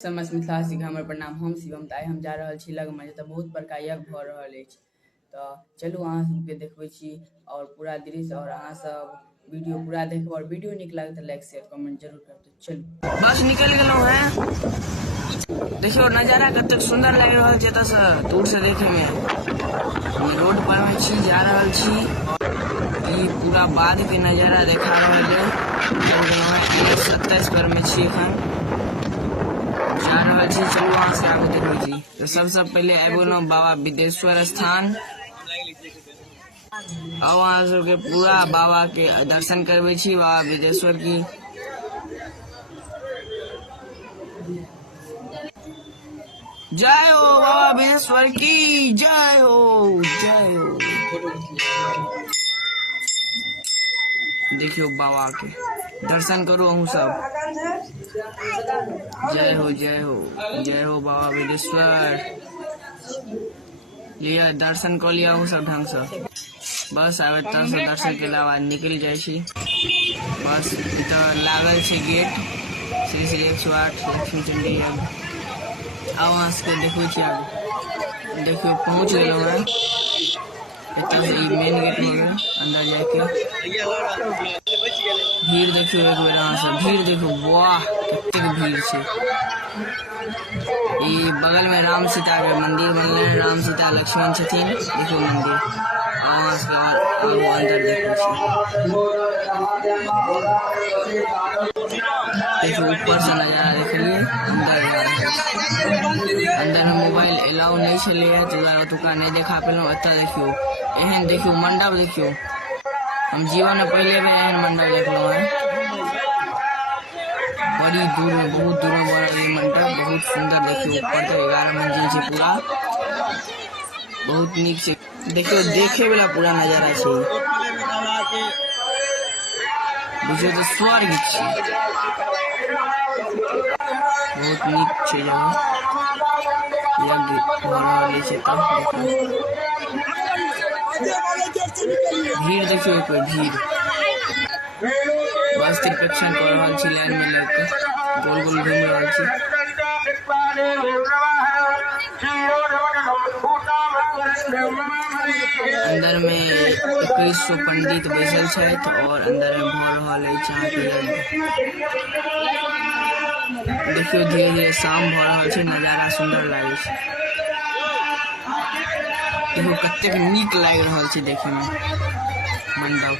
समस्त मिथिलावासी के हमर प्रणाम। हम शिवम। आइ हम जा रहल छी लगमे जतऽ बहुत बड़का यज्ञ भऽ रहल अछि। तऽ चलू अहाँ सबके देखबै छी और पूरा दृश्य, और अहाँ सब वीडियो पूरा देखब, और वीडियो नीक लागे तो लाइक शेयर कमेंट जरूर करब। चलू बस निकल गेलहुँ हैं। देखियो नजारा कतेक सुंदर लागि रहल छै एतऽ से दूर से देखे में। रोड पर में छी, जा रहल छी। ई पूरा बाद के नजारा देखा रहल है। 27 पर में छी एखन जा रहल छी। चलू अहाँ से आगू देखै छी। तो सबसे पहले आबि गेलहुँ बाबा बिदेश्वर स्थान। अब अहाँ सबके पूरा बाबा के दर्शन करबै छी, बाबा बिदेश्वर की। जय हो बाबा बिदेश्वर की, जय हो, जय हो। देखियो बाबा के दर्शन करो अहूँ सब। जय हो, जय हो, जय हो बाबा बिदेश्वर। लिया दर्शन कर लिया अहूँ सब ढंग से। बस आब एतऽ से दर्शन के बाद निकल जाए छी। बस इधर लागल छै गेट श्री श्री 108 लक्ष्मी चंडी। अब अहाँ सबके देखबै छी आगू। देखियो पहुँच गेलहुँ हैं। एतऽ से मेन गेट हो गए अंदर जाके। भीड़ देखियो एक बेर अहाँ सब, भीड़ देखो, वाह कतेक भीड़ छै। ई बगल में राम सीता के मंदिर बनले, राम सीता लक्ष्मण छथिन। देखियो मंदिर। अहाँ सबके बाद अंदर देखै छी। देखियो ऊपर से नजारा देखलिए। अंदर में मोबाइल एलाउ नहीं चले है, तो ओतुका नहीं देखा पेलहुँ। एतऽ देखियो एहन, देखियो मंडप देखियो। हम जीवन में पहले भी एहन मंडप देखलहुँ हैं। बड़ी दूर में, बहुत दूर में बनल ये मंडप, बहुत सुंदर। देखियो ऊपर तक 11 मंजिल छै पूरा, बहुत नीक छै। देखियो देखे वाला पूरा नजारा छै। बुझियो तो स्वर्ग छै, बहुत नीक छै जगह। यज्ञ हो रहल छै तब भीड़ देखियो एक बेर, भीड़। बस तिरपेक्षण कर रहल छी लाइन में लग के, गोल गोल घूम रहल छी। अंदर में 2100 पंडित बैसल छथि, और अंदर में भऽ रहल अछि अहाँके यज्ञ। देखियो धीरे धीरे शाम भऽ रहल छै, नजारा सुंदर लागे छै। देखियो कतेक नीक लागि रहल छै देखे में मंडप।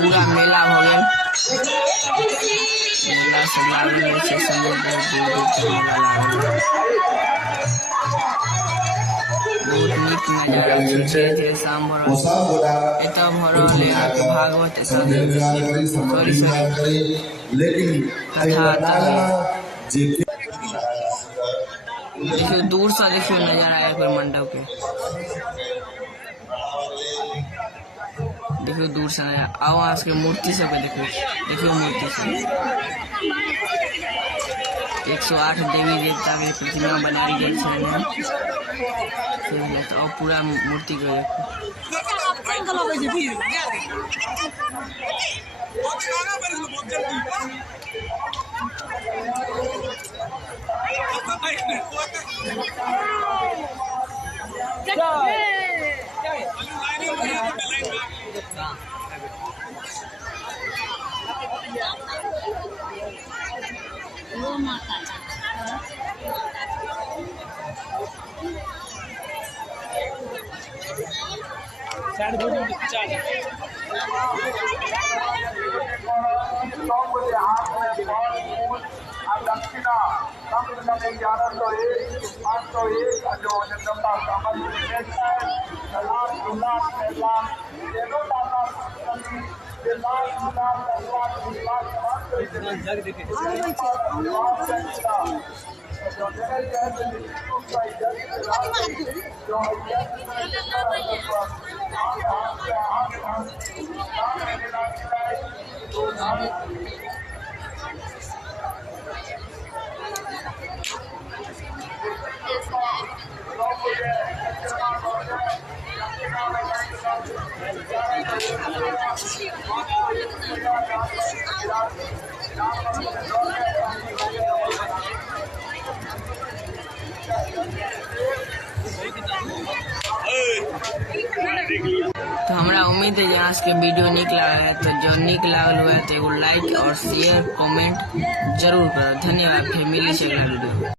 पूरा मेला हो गया। मेला सब लागल छै, बहुत दूर दूर तक मेला लागल है। बहुत नीक नजारा छै। धीरे धीरे शाम भऽ रहल छै। एतऽ भऽ रहल है अहाँके भागवत, कथा देखियो दूर से, देखियो नजारा एक बार मंडप के। देखियो दूर से नजारा। आओ अहाँ सबके मूर्ति सब के देखियो, देखियो मूर्ति सब। 108 देवी देवता के प्रतिमा बनाई गई है। और पूरा मूर्ति को देखो। तो हमरा उम्मीद है कि आज के वीडियो निक लगा है, तो जो निक लागल हुआ है तो एगो लाइक और शेयर कमेंट जरूर करो। धन्यवाद, फिर मिली अगला वीडियो।